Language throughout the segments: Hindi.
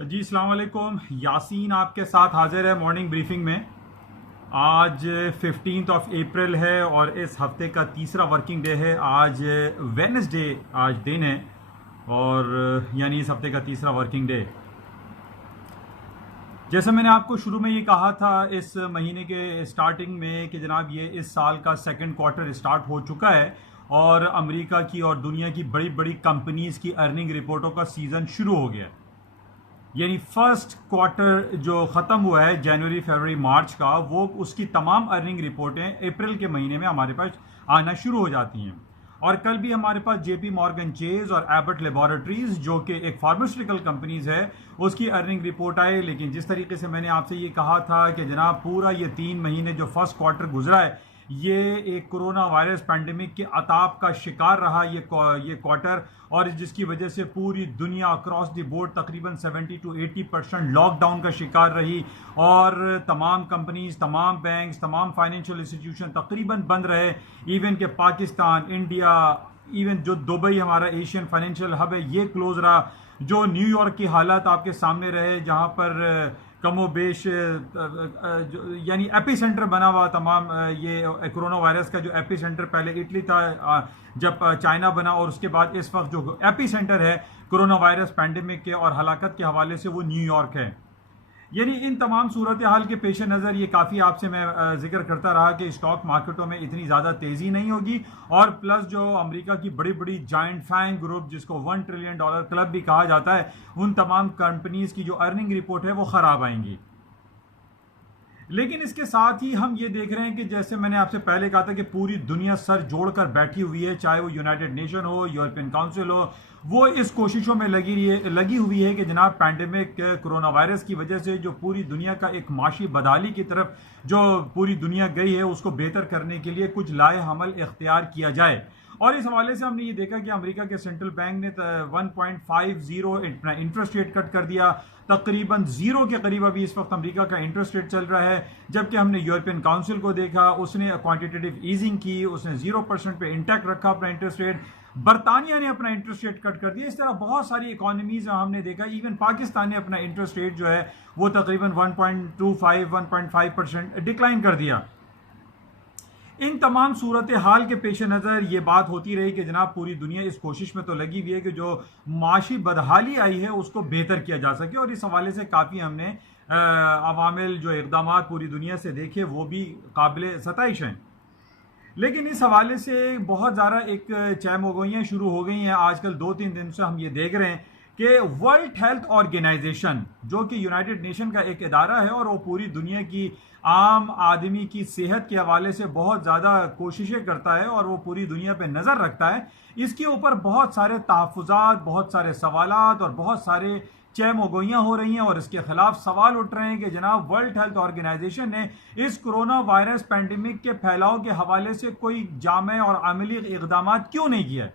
जी अस्सलाम वालेकुम। यासीन आपके साथ हाजिर है मॉर्निंग ब्रीफिंग में। आज 15 अप्रैल है और इस हफ्ते का तीसरा वर्किंग डे है। आज वेडनेसडे आज दिन है और यानी इस हफ्ते का तीसरा वर्किंग डे। जैसे मैंने आपको शुरू में ये कहा था इस महीने के स्टार्टिंग में कि जनाब ये इस साल का सेकंड क्वार्टर स्टार्ट हो चुका है और अमेरिका की और दुनिया की बड़ी बड़ी कंपनीज की अर्निंग रिपोर्टों का सीज़न शुरू हो गया है। यानी फर्स्ट क्वार्टर जो ख़त्म हुआ है जनवरी फरवरी मार्च का, वो उसकी तमाम अर्निंग रिपोर्टें अप्रैल के महीने में हमारे पास आना शुरू हो जाती हैं। और कल भी हमारे पास जेपी मॉर्गन चेज और एबट लेबोरेटरीज जो कि एक फार्मास्यूटिकल कंपनीज है उसकी अर्निंग रिपोर्ट आए। लेकिन जिस तरीके से मैंने आपसे ये कहा था कि जनाब पूरा ये 3 महीने जो फर्स्ट क्वार्टर गुजरा है ये एक कोरोना वायरस पैंडेमिक के अताप का शिकार रहा ये क्वार्टर, और जिसकी वजह से पूरी दुनिया अक्रॉस द बोर्ड तकरीबन 70 to 80% लॉकडाउन का शिकार रही और तमाम कंपनीज, तमाम बैंक्स, तमाम फाइनेंशियल इंस्टीट्यूशन तकरीबन बंद रहे। इवन के पाकिस्तान, इंडिया, इवन जो दुबई हमारा एशियन फाइनेंशियल हब है ये क्लोज रहा। जो न्यूयॉर्क की हालात आपके सामने रहे जहां पर कमोबेश यानी एपी सेंटर बना हुआ तमाम ये कोरोना वायरस का जो एपी सेंटर पहले इटली था, जब चाइना बना, और उसके बाद इस वक्त जो एपी सेंटर है कोरोना वायरस पैंडेमिक के और हलाकत के हवाले से वो न्यूयॉर्क है। यानी इन तमाम सूरत हाल के पेश नज़र ये काफ़ी आपसे मैं जिक्र करता रहा कि स्टॉक मार्केटों में इतनी ज़्यादा तेज़ी नहीं होगी, और प्लस जो अमेरिका की बड़ी बड़ी जाइंट फैंग ग्रुप जिसको $1 ट्रिलियन क्लब भी कहा जाता है उन तमाम कंपनीज की जो अर्निंग रिपोर्ट है वो ख़राब आएंगी। लेकिन इसके साथ ही हम ये देख रहे हैं कि जैसे मैंने आपसे पहले कहा था कि पूरी दुनिया सर जोड़कर बैठी हुई है, चाहे वो यूनाइटेड नेशन हो, यूरोपियन काउंसिल हो, वो इस कोशिशों में लगी हुई है कि जनाब पैंडेमिक कोरोना वायरस की वजह से जो पूरी दुनिया का एक माशी बदहाली की तरफ जो पूरी दुनिया गई है उसको बेहतर करने के लिए कुछ लाए हमल इख्तियार किया जाए। और इस हवाले से हमने ये देखा कि अमेरिका के सेंट्रल बैंक ने 1.50 इंटरेस्ट रेट कट कर दिया, तकरीबन जीरो के करीब अभी इस वक्त अमेरिका का इंटरेस्ट रेट चल रहा है। जबकि हमने यूरोपियन काउंसिल को देखा, उसने क्वांटिटेटिव ईजिंग की, उसने 0% पे इंटैक्ट रखा अपना इंटरेस्ट रेट। बरतानिया ने अपना इंटरेस्ट रेट कट कर दिया। इस तरह बहुत सारी इकोनॉमीज हमने देखा, इवन पाकिस्तान ने अपना इंटरेस्ट रेट जो है वो तकरीबन 1.25-1.5% डिक्लाइन कर दिया। इन तमाम सूरत हाल के पेश नज़र ये बात होती रही कि जनाब पूरी दुनिया इस कोशिश में तो लगी हुई है कि जो माशी बदहाली आई है उसको बेहतर किया जा सके, और इस हवाले से काफ़ी हमने अवामिल जो इक़दाम पूरी दुनिया से देखे वो भी काबिल सताइश हैं। लेकिन इस हवाले से बहुत ज़्यादा एक चहमगोइयाँ शुरू हो गई हैं। आजकल 2-3 दिन से हम ये देख रहे हैं कि वर्ल्ड हेल्थ ऑर्गेनाइजेशन जो कि यूनाइटेड नेशन का एक इदारा है और वो पूरी दुनिया की आम आदमी की सेहत के हवाले से बहुत ज़्यादा कोशिशें करता है और वो पूरी दुनिया पे नज़र रखता है, इसके ऊपर बहुत सारे तहफ़्फ़ुज़ात, बहुत सारे सवालात और बहुत सारे चहमगोइयाँ हो रही हैं और इसके खिलाफ सवाल उठ रहे हैं कि जनाब वर्ल्ड हेल्थ ऑर्गेनाइजेशन ने इस कोरोना वायरस पैंडेमिक के फैलाव के हवाले से कोई जामे और अमली इक़दाम क्यों नहीं किया है।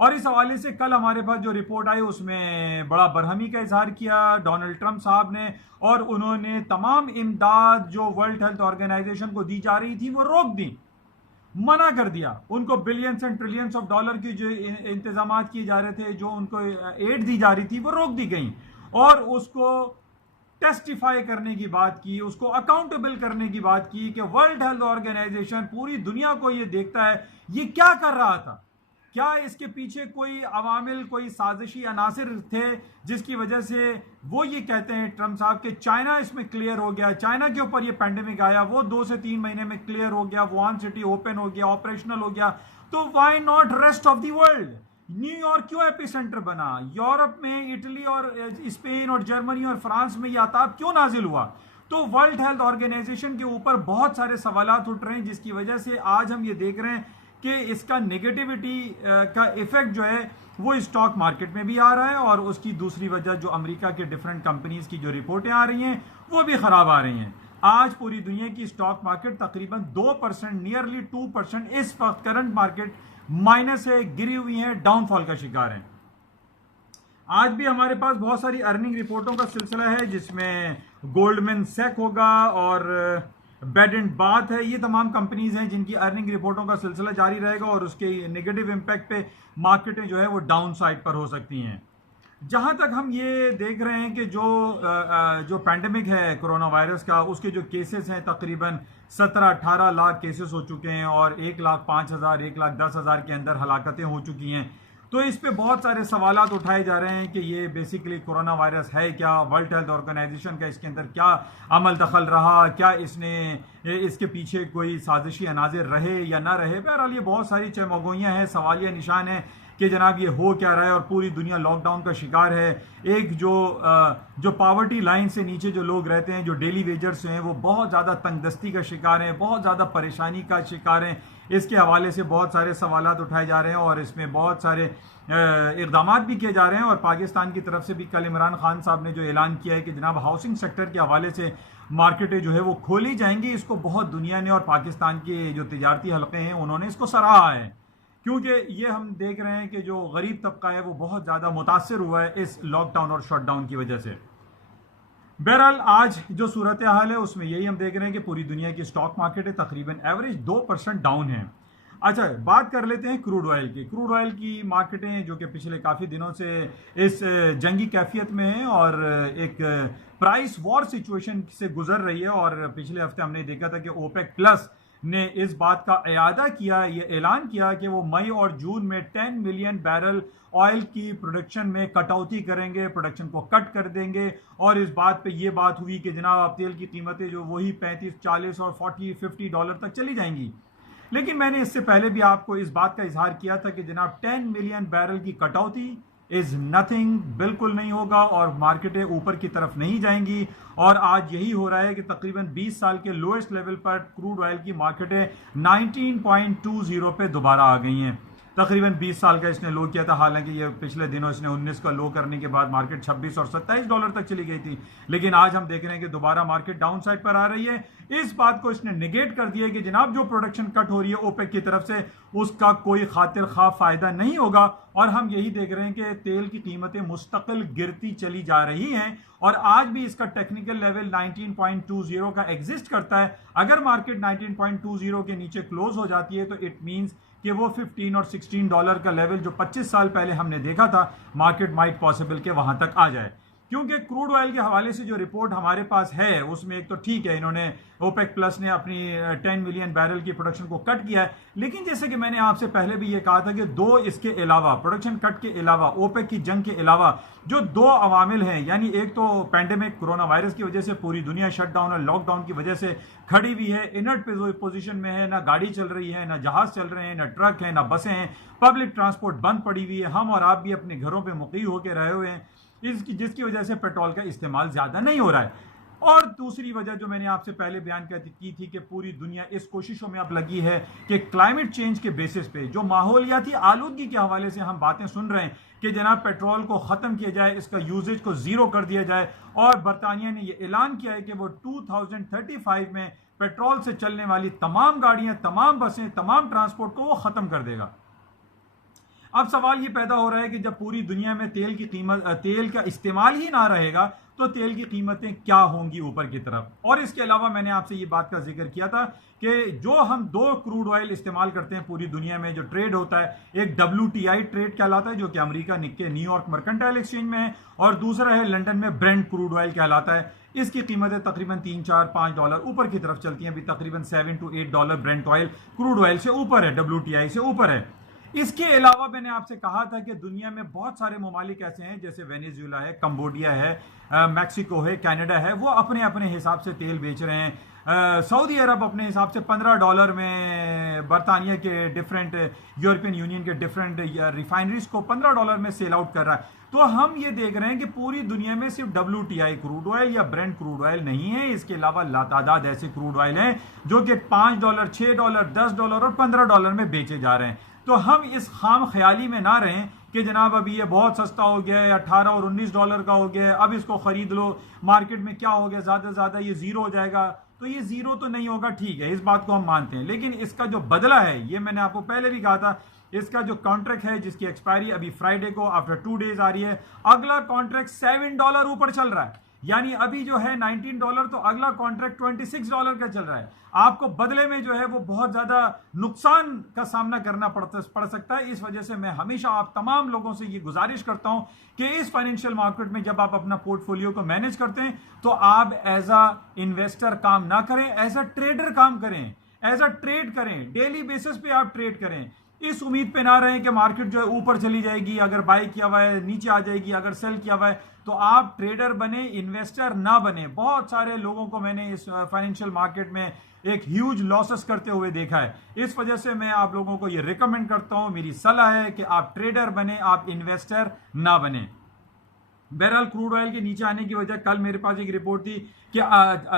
और इस हवाले से कल हमारे पास जो रिपोर्ट आई उसमें बड़ा बरहमी का इजहार किया डोनाल्ड ट्रंप साहब ने, और उन्होंने तमाम इमदाद जो वर्ल्ड हेल्थ ऑर्गेनाइजेशन को दी जा रही थी वो रोक दी, मना कर दिया। उनको billions and trillions of dollar की जो इंतजाम किए जा रहे थे, जो उनको एड दी जा रही थी, वो रोक दी गई और उसको टेस्टिफाई करने की बात की, उसको अकाउंटेबल करने की बात की कि वर्ल्ड हेल्थ ऑर्गेनाइजेशन पूरी दुनिया को ये देखता है ये क्या कर रहा था, क्या इसके पीछे कोई अवामिल, कोई साजिशी अनासिर थे जिसकी वजह से वो ये कहते हैं ट्रंप साहब कि चाइना इसमें क्लियर हो गया, चाइना के ऊपर ये पैंडेमिक आया, वो 2 से 3 महीने में क्लियर हो गया, वुहान सिटी ओपन हो गया, ऑपरेशनल हो गया, तो why not rest of the world. New York क्यों एपी सेंटर बना, यूरोप में इटली और स्पेन और जर्मनी और फ्रांस में यह अताप क्यों नाजिल हुआ। तो वर्ल्ड हेल्थ ऑर्गेनाइजेशन के ऊपर बहुत सारे सवालात उठ रहे हैं जिसकी वजह से आज हम ये देख रहे हैं कि इसका नेगेटिविटी का इफेक्ट जो है वो स्टॉक मार्केट में भी आ रहा है, और उसकी दूसरी वजह जो अमेरिका के डिफरेंट कंपनीज की जो रिपोर्टें आ रही हैं वो भी खराब आ रही हैं। आज पूरी दुनिया की स्टॉक मार्केट तकरीबन 2%, नियरली 2% इस वक्त करंट मार्केट माइनस है, गिरी हुई है, डाउनफॉल का शिकार है। आज भी हमारे पास बहुत सारी अर्निंग रिपोर्टों का सिलसिला है जिसमें गोल्डमैन सैक होगा और बेड एंड बाथ है। ये तमाम कंपनीज हैं जिनकी अर्निंग रिपोर्टों का सिलसिला जारी रहेगा और उसके नेगेटिव इंपैक्ट पे मार्केटें जो है वो डाउन साइड पर हो सकती हैं। जहां तक हम ये देख रहे हैं कि जो पैंडेमिक है कोरोना वायरस का, उसके जो केसेस हैं तकरीबन 17-18 लाख केसेस हो चुके हैं और 1,05,000 1,10,000 के अंदर हलाकतें हो चुकी हैं। तो इस पे बहुत सारे सवालात उठाए जा रहे हैं कि ये बेसिकली कोरोना वायरस है क्या, वर्ल्ड हेल्थ ऑर्गेनाइजेशन का इसके अंदर क्या अमल दखल रहा, क्या इसके पीछे कोई साजिशी अनाजिर रहे या ना रहे। बहरहाल ये बहुत सारी चमगोइयाँ हैं, सवालिया निशान है कि जनाब ये हो क्या रहा है और पूरी दुनिया लॉकडाउन का शिकार है। एक जो पावर्टी लाइन से नीचे जो लोग रहते हैं, जो डेली वेजर्स हैं, वो बहुत ज़्यादा तंगदस्ती का शिकार हैं, बहुत ज़्यादा परेशानी का शिकार हैं। इसके हवाले से बहुत सारे सवालात उठाए जा रहे हैं और इसमें बहुत सारे इक़दाम भी किए जा रहे हैं। और पाकिस्तान की तरफ से भी कल इमरान खान साहब ने जो ऐलान किया है कि जनाब हाउसिंग सेक्टर के हवाले से मार्केटें जो है वो खोली जाएंगी, इसको बहुत दुनिया ने और पाकिस्तान के जो तिजारती हल्के हैं उन्होंने इसको सराहा है, क्योंकि ये हम देख रहे हैं कि जो गरीब तबका है वो बहुत ज़्यादा मुतासर हुआ है इस लॉकडाउन और शटडाउन की वजह से। बहरहाल आज जो सूरत हाल है उसमें यही हम देख रहे हैं कि पूरी दुनिया की स्टॉक मार्केट है तकरीबन एवरेज 2% डाउन है। अच्छा, बात कर लेते हैं क्रूड ऑयल की। क्रूड ऑयल की मार्केटें जो कि पिछले काफ़ी दिनों से इस जंगी कैफियत में हैं और एक प्राइस वॉर सिचुएशन से गुजर रही है। और पिछले हफ्ते हमने देखा था कि ओपेक प्लस ने इस बात का इयादा किया, ये ऐलान किया कि वो मई और जून में 10 मिलियन बैरल ऑयल की प्रोडक्शन में कटौती करेंगे, प्रोडक्शन को कट कर देंगे। और इस बात पे ये बात हुई कि जनाब अब तेल की कीमतें जो वही 35, 40 और 40-50 डॉलर तक चली जाएंगी। लेकिन मैंने इससे पहले भी आपको इस बात का इजहार किया था कि जनाब 10 मिलियन बैरल की कटौती इज नथिंग, बिल्कुल नहीं होगा और मार्केटें ऊपर की तरफ नहीं जाएंगी। और आज यही हो रहा है कि तकरीबन 20 साल के लोएस्ट लेवल पर क्रूड ऑयल की मार्केटें 19.20 पे दोबारा आ गई हैं। तकरीबन 20 साल का इसने लो किया था, हालांकि ये पिछले दिनों इसने 19 का लो करने के बाद मार्केट 26 और 27 डॉलर तक चली गई थी। लेकिन आज हम देख रहे हैं कि दोबारा मार्केट डाउन साइड पर आ रही है। इस बात को इसने निगेट कर दिया कि जनाब जो प्रोडक्शन कट हो रही है ओपेक की तरफ से उसका कोई खातिर खा फायदा नहीं होगा। और हम यही देख रहे हैं कि तेल की कीमतें मुस्तकिल गिरती चली जा रही हैं और आज भी इसका टेक्निकल लेवल 19.20 का एग्जिस्ट करता है। अगर मार्केट 19.20 के नीचे क्लोज हो जाती है तो इट मींस कि वो 15 और 16 डॉलर का लेवल जो 25 साल पहले हमने देखा था, मार्केट माइट पॉसिबल के वहां तक आ जाए। क्योंकि क्रूड ऑयल के हवाले से जो रिपोर्ट हमारे पास है उसमें एक तो ठीक है, इन्होंने ओपेक प्लस ने अपनी 10 मिलियन बैरल की प्रोडक्शन को कट किया है। लेकिन जैसे कि मैंने आपसे पहले भी ये कहा था कि दो इसके अलावा, प्रोडक्शन कट के अलावा, ओपेक की जंग के अलावा जो दो अवामिल हैं, यानी एक तो पैंडेमिक कोरोना वायरस की वजह से पूरी दुनिया शटडाउन और लॉकडाउन की वजह से खड़ी हुई है, इनर्ट पोजीशन में है, ना गाड़ी चल रही है, ना जहाज चल रहे हैं, ना ट्रक है, ना बसें हैं, पब्लिक ट्रांसपोर्ट बंद पड़ी हुई है। हम और आप भी अपने घरों पर मुकीम होकर रहे हुए हैं, जिसकी वजह से पेट्रोल का इस्तेमाल ज्यादा नहीं हो रहा है। और दूसरी वजह जो मैंने आपसे पहले बयान की थी कि पूरी दुनिया इस कोशिशों में अब लगी है कि क्लाइमेट चेंज के बेसिस पे जो माहौलियाती आलूदगी के हवाले से हम बातें सुन रहे हैं कि जनाब पेट्रोल को खत्म किया जाए, इसका यूजेज को जीरो कर दिया जाए। और बरतानिया ने यह ऐलान किया है कि वो 2035 में पेट्रोल से चलने वाली तमाम गाड़ियां, तमाम बसें, तमाम ट्रांसपोर्ट को वो खत्म कर देगा। अब सवाल ये पैदा हो रहा है कि जब पूरी दुनिया में तेल का इस्तेमाल ही ना रहेगा तो तेल की कीमतें क्या होंगी ऊपर की तरफ। और इसके अलावा मैंने आपसे ये बात का जिक्र किया था कि जो हम दो क्रूड ऑयल इस्तेमाल करते हैं पूरी दुनिया में, जो ट्रेड होता है, एक WTI ट्रेड कहलाता है जो कि अमेरिका के न्यूयॉर्क मर्केंटाइल एक्सचेंज में है, और दूसरा है लंदन में ब्रेंट क्रूड ऑयल कहलाता है। इसकी कीमतें तकरीबन 3, 4, 5 डॉलर ऊपर की तरफ चलती हैं। अभी तकरीबन 7 to 8 dollar Brent oil crude oil से ऊपर है, WTI से ऊपर है। इसके अलावा मैंने आपसे कहा था कि दुनिया में बहुत सारे ममालिक ऐसे हैं जैसे वेनेजुएला है, कंबोडिया है, मैक्सिको है, कनाडा है, वो अपने अपने हिसाब से तेल बेच रहे हैं। सऊदी अरब अपने हिसाब से 15 डॉलर में बरतानिया के डिफरेंट, यूरोपियन यूनियन के डिफरेंट रिफाइनरीज को 15 डॉलर में सेल आउट कर रहा है। तो हम ये देख रहे हैं कि पूरी दुनिया में सिर्फ WTI क्रूड ऑयल या ब्रेंट क्रूड ऑयल नहीं है, इसके अलावा लातादाद ऐसे क्रूड ऑयल हैं जो कि 5 डॉलर, 6 डॉलर, 10 डॉलर और 15 डॉलर में बेचे जा रहे हैं। तो हम इस खाम ख्याली में ना रहें कि जनाब अभी ये बहुत सस्ता हो गया है, 18 और 19 डॉलर का हो गया है, अब इसको खरीद लो, मार्केट में क्या हो गया, ज्यादा से ज्यादा ये जीरो हो जाएगा। तो ये जीरो तो नहीं होगा, ठीक है, इस बात को हम मानते हैं, लेकिन इसका जो बदला है, ये मैंने आपको पहले भी कहा था, इसका जो कॉन्ट्रैक्ट है जिसकी एक्सपायरी अभी फ्राइडे को आफ्टर 2 डेज आ रही है, अगला कॉन्ट्रैक्ट $7 ऊपर चल रहा है। यानी अभी जो है $19 तो अगला कॉन्ट्रैक्ट $26 का चल रहा है। आपको बदले में जो है वो बहुत ज्यादा नुकसान का सामना करना पड़ सकता है। इस वजह से मैं हमेशा आप तमाम लोगों से ये गुजारिश करता हूं कि इस फाइनेंशियल मार्केट में जब आप अपना पोर्टफोलियो को मैनेज करते हैं तो आप एज अ इन्वेस्टर काम ना करें, एज अ ट्रेडर काम करें, एज अ ट्रेड करें, डेली बेसिस पे आप ट्रेड करें। इस उम्मीद पे ना रहें कि मार्केट जो है ऊपर चली जाएगी, अगर बाय किया हुआ है नीचे आ जाएगी, अगर सेल किया हुआ है तो आप ट्रेडर बने, इन्वेस्टर ना बने। बहुत सारे लोगों को मैंने इस फाइनेंशियल मार्केट में एक ह्यूज लॉसेस करते हुए देखा है। इस वजह से मैं आप लोगों को यह रिकमेंड करता हूं, मेरी सलाह है कि आप ट्रेडर बने, आप इन्वेस्टर ना बने। बहरहाल क्रूड ऑयल के नीचे आने की वजह, कल मेरे पास एक रिपोर्ट थी कि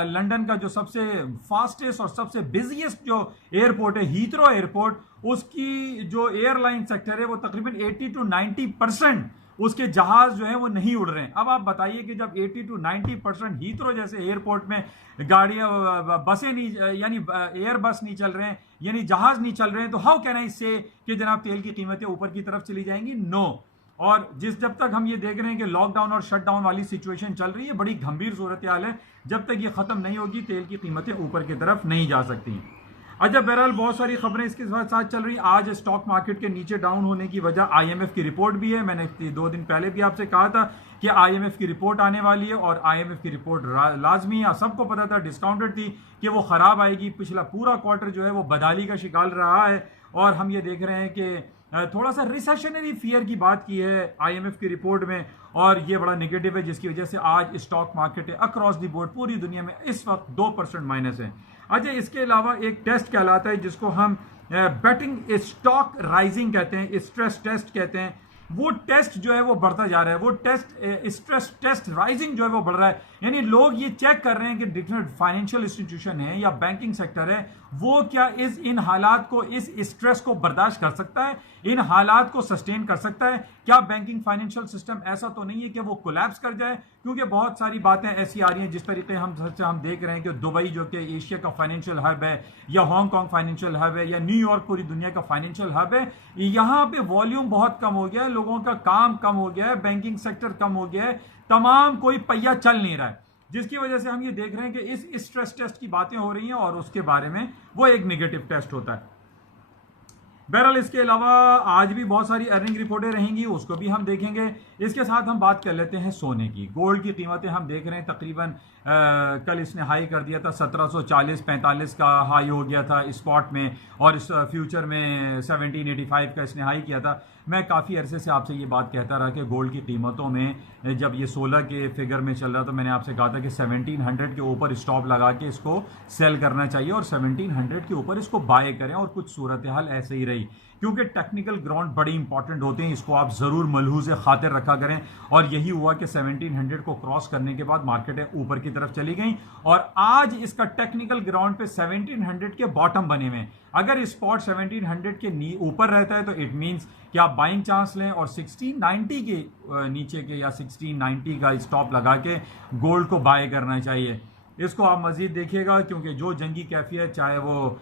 लंदन का जो सबसे फास्टेस्ट और सबसे बिजिएस्ट जो एयरपोर्ट है, हीथ्रो एयरपोर्ट, उसकी जो एयरलाइन सेक्टर है वो तकरीबन 80 to 90% उसके जहाज जो है वो नहीं उड़ रहे हैं। अब आप बताइए कि जब 80 to 90% हीथ्रो जैसे एयरपोर्ट में गाड़ियां, बसें नहीं, यानी एयर बस नहीं चल रहे हैं, यानी जहाज नहीं चल रहे हैं, तो हाउ कैन आई से कि जनाब तेल की कीमतें ऊपर की तरफ चली जाएंगी? नो। और जब तक हम ये देख रहे हैं कि लॉकडाउन और शटडाउन वाली सिचुएशन चल रही है, बड़ी गंभीर सूरत हाल है, जब तक ये खत्म नहीं होगी तेल की कीमतें ऊपर की तरफ नहीं जा सकती। अच्छा, बहरहाल बहुत सारी खबरें इसके साथ चल रही। आज स्टॉक मार्केट के नीचे डाउन होने की वजह आईएमएफ की रिपोर्ट भी है। मैंने 2 दिन पहले भी आपसे कहा था कि आईएमएफ की रिपोर्ट आने वाली है और आईएमएफ की रिपोर्ट लाजमी है, सबको पता था, डिस्काउंटेड थी कि वो खराब आएगी। पिछला पूरा क्वार्टर जो है वो बदहाली का शिकार रहा है और हम ये देख रहे हैं कि थोड़ा सा रिसेशनरी फियर की बात की है आईएमएफ की रिपोर्ट में और ये बड़ा नेगेटिव है, जिसकी वजह से आज stock market across the board पूरी दुनिया में इस वक्त 2% माइनस है। अच्छा, इसके अलावा एक टेस्ट कहलाता है जिसको हम बेटिंग स्टॉक राइजिंग कहते हैं, स्ट्रेस टेस्ट कहते हैं। वो टेस्ट जो है वो बढ़ता जा रहा है, वो टेस्ट स्ट्रेस टेस्ट राइजिंग जो है वो बढ़ रहा है। यानी लोग ये चेक कर रहे हैं कि डिफरेंट फाइनेंशियल इंस्टीट्यूशन है या बैंकिंग सेक्टर है, वो क्या इन हालात को, इस स्ट्रेस को बर्दाश्त कर सकता है, इन हालात को सस्टेन कर सकता है। क्या बैंकिंग फाइनेंशियल सिस्टम ऐसा तो नहीं है कि वो कोलैप्स कर जाए? क्योंकि बहुत सारी बातें ऐसी आ रही हैं, जिस तरीके हम देख रहे हैं कि दुबई जो कि एशिया का फाइनेंशियल हब है, या हांगकांग फाइनेंशियल हब है, या न्यूयॉर्क पूरी दुनिया का फाइनेंशियल हब है, यहां पे वॉल्यूम बहुत कम हो गया है, लोगों का काम कम हो गया है, बैंकिंग सेक्टर कम हो गया है, तमाम कोई पहिया चल नहीं रहा है, जिसकी वजह से हम ये देख रहे हैं कि इस स्ट्रेस टेस्ट की बातें हो रही हैं और उसके बारे में वो एक नेगेटिव टेस्ट होता है। बहरहाल इसके अलावा आज भी बहुत सारी अर्निंग रिपोर्टें रहेंगी, उसको भी हम देखेंगे। इसके साथ हम बात कर लेते हैं सोने की। गोल्ड की कीमतें हम देख रहे हैं तकरीबन कल इसने हाई कर दिया था, 1740-45 का हाई हो गया था स्पॉट में, और इस फ्यूचर में 1785 का इसने हाई किया था। मैं काफ़ी अरसे से आपसे ये बात कहता रहा कि गोल्ड की कीमतों में जब ये 16 के फिगर में चल रहा, तो मैंने आपसे कहा था कि 1700 के ऊपर स्टॉप लगा के इसको सेल करना चाहिए और 1700 के ऊपर इसको बाय करें। और कुछ सूरत हाल ऐसे ही रही, क्योंकि टेक्निकल ग्राउंड बड़ी इंपॉर्टेंट होते हैं, इसको आप जरूर मलहूज खातिर रखा करें। और यही हुआ कि 1700 को क्रॉस करने के बाद मार्केटें ऊपर की तरफ चली गई और आज इसका टेक्निकल ग्राउंड पे 1700 के बॉटम बने हुए। अगर स्पॉट 1700 के ऊपर रहता है तो इट मींस कि आप बाइंग चांस लें और 1690 के नीचे के या 1690 का स्टॉप लगा के गोल्ड को बाय करना चाहिए। इसको आप मजीद देखिएगा, क्योंकि जो जंगी कैफियत, चाहे वो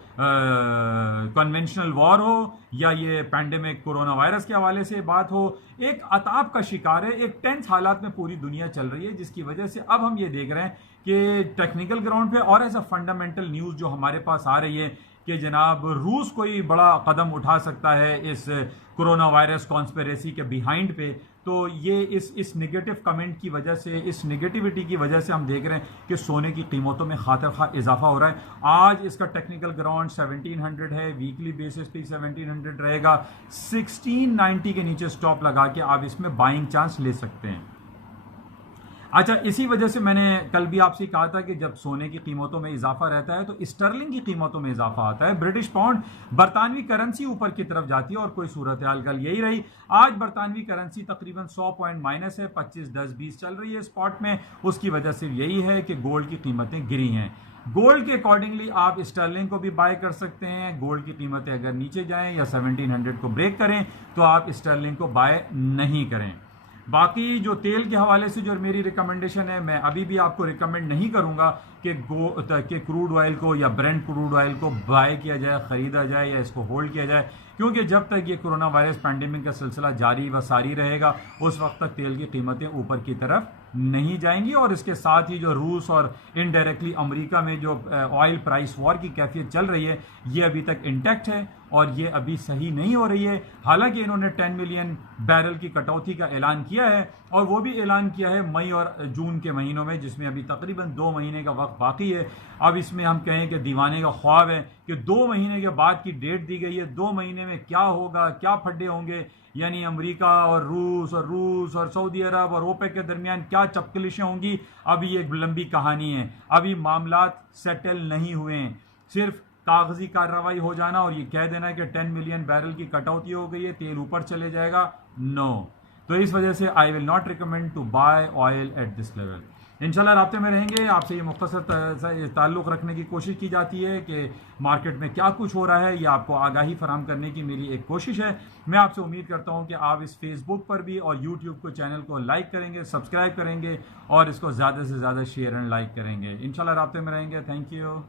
कन्वेंशनल वॉर हो या ये पैंडेमिक कोरोना वायरस के हवाले से बात हो, एक अताब का शिकार है, एक टेंस हालात में पूरी दुनिया चल रही है, जिसकी वजह से अब हम ये देख रहे हैं कि टेक्निकल ग्राउंड पे और ऐसा फंडामेंटल न्यूज़ जो हमारे पास आ रही है कि जनाब रूस कोई बड़ा कदम उठा सकता है इस कोरोना वायरस कॉन्स्पिरेसी के बिहाइंड पे। तो ये इस नेगेटिव कमेंट की वजह से, इस नेगेटिविटी की वजह से हम देख रहे हैं कि सोने की कीमतों में खातिर खा इजाफा हो रहा है। आज इसका टेक्निकल ग्राउंड 1700 है, वीकली बेसिस पे 1700 रहेगा। 1690 के नीचे स्टॉप लगा के आप इसमें बाइंग चांस ले सकते हैं। अच्छा, इसी वजह से मैंने कल भी आपसे कहा था कि जब सोने की कीमतों में इजाफा रहता है तो स्टर्लिंग की कीमतों में इजाफा आता है, ब्रिटिश पाउंड, बरतानवी करेंसी ऊपर की तरफ जाती है। और कोई सूरत हाल कल यही रही। आज बरतानवी करेंसी तकरीबन 100 पॉइंट माइनस है, 25-10-20 चल रही है स्पॉट में। उसकी वजह सिर्फ यही है कि गोल्ड की कीमतें गिरी हैं। गोल्ड के अकॉर्डिंगली आप स्टर्लिंग को भी बाय कर सकते हैं। गोल्ड की कीमतें अगर नीचे जाएं या 1700 को ब्रेक करें तो आप स्टर्लिंग को बाय नहीं करें। बाकी जो तेल के हवाले से जो मेरी रिकमेंडेशन है, मैं अभी भी आपको रिकमेंड नहीं करूंगा कि क्रूड ऑयल को या ब्रेंट क्रूड ऑयल को बाय किया जाए, खरीदा जाए या इसको होल्ड किया जाए, क्योंकि जब तक ये कोरोना वायरस पैंडेमिक का सिलसिला जारी व सारी रहेगा उस वक्त तक तेल की कीमतें ऊपर की तरफ नहीं जाएंगी। और इसके साथ ही जो रूस और इनडायरेक्टली अमेरिका में जो ऑयल प्राइस वॉर की कैफियत चल रही है, ये अभी तक इंटैक्ट है और ये अभी सही नहीं हो रही है। हालांकि इन्होंने 10 मिलियन बैरल की कटौती का ऐलान किया है, और वो भी ऐलान किया है मई और जून के महीनों में, जिसमें अभी तकरीबन 2 महीने का वक्त बाकी है। अब इसमें हम कहें कि दीवाने का ख्वाब है कि 2 महीने के बाद की डेट दी गई है, 2 महीने में क्या होगा, क्या फड्डे होंगे, यानी अमेरिका और रूस और सऊदी अरब और ओपेक के दरमियान क्या चपकलिशें होंगी। अभी एक लंबी कहानी है, अभी मामलात सेटल नहीं हुए हैं। सिर्फ कागजी कार्रवाई हो जाना और ये कह देना कि 10 मिलियन बैरल की कटौती हो गई है, तेल ऊपर चले जाएगा, नो। तो इस वजह से I will not recommend to buy oil at this level. इंशाल्लाह राब्ते में रहेंगे, आपसे ये मुख्तसर ताल्लुक़ रखने की कोशिश की जाती है कि मार्केट में क्या कुछ हो रहा है, ये आपको आगाही फराम करने की मेरी एक कोशिश है। मैं आपसे उम्मीद करता हूँ कि आप इस फेसबुक पर भी और यूट्यूब को चैनल को लाइक करेंगे, सब्सक्राइब करेंगे और इसको ज़्यादा से ज़्यादा शेयर एंड लाइक करेंगे। इंशाल्लाह राब्ते में रहेंगे। Thank you.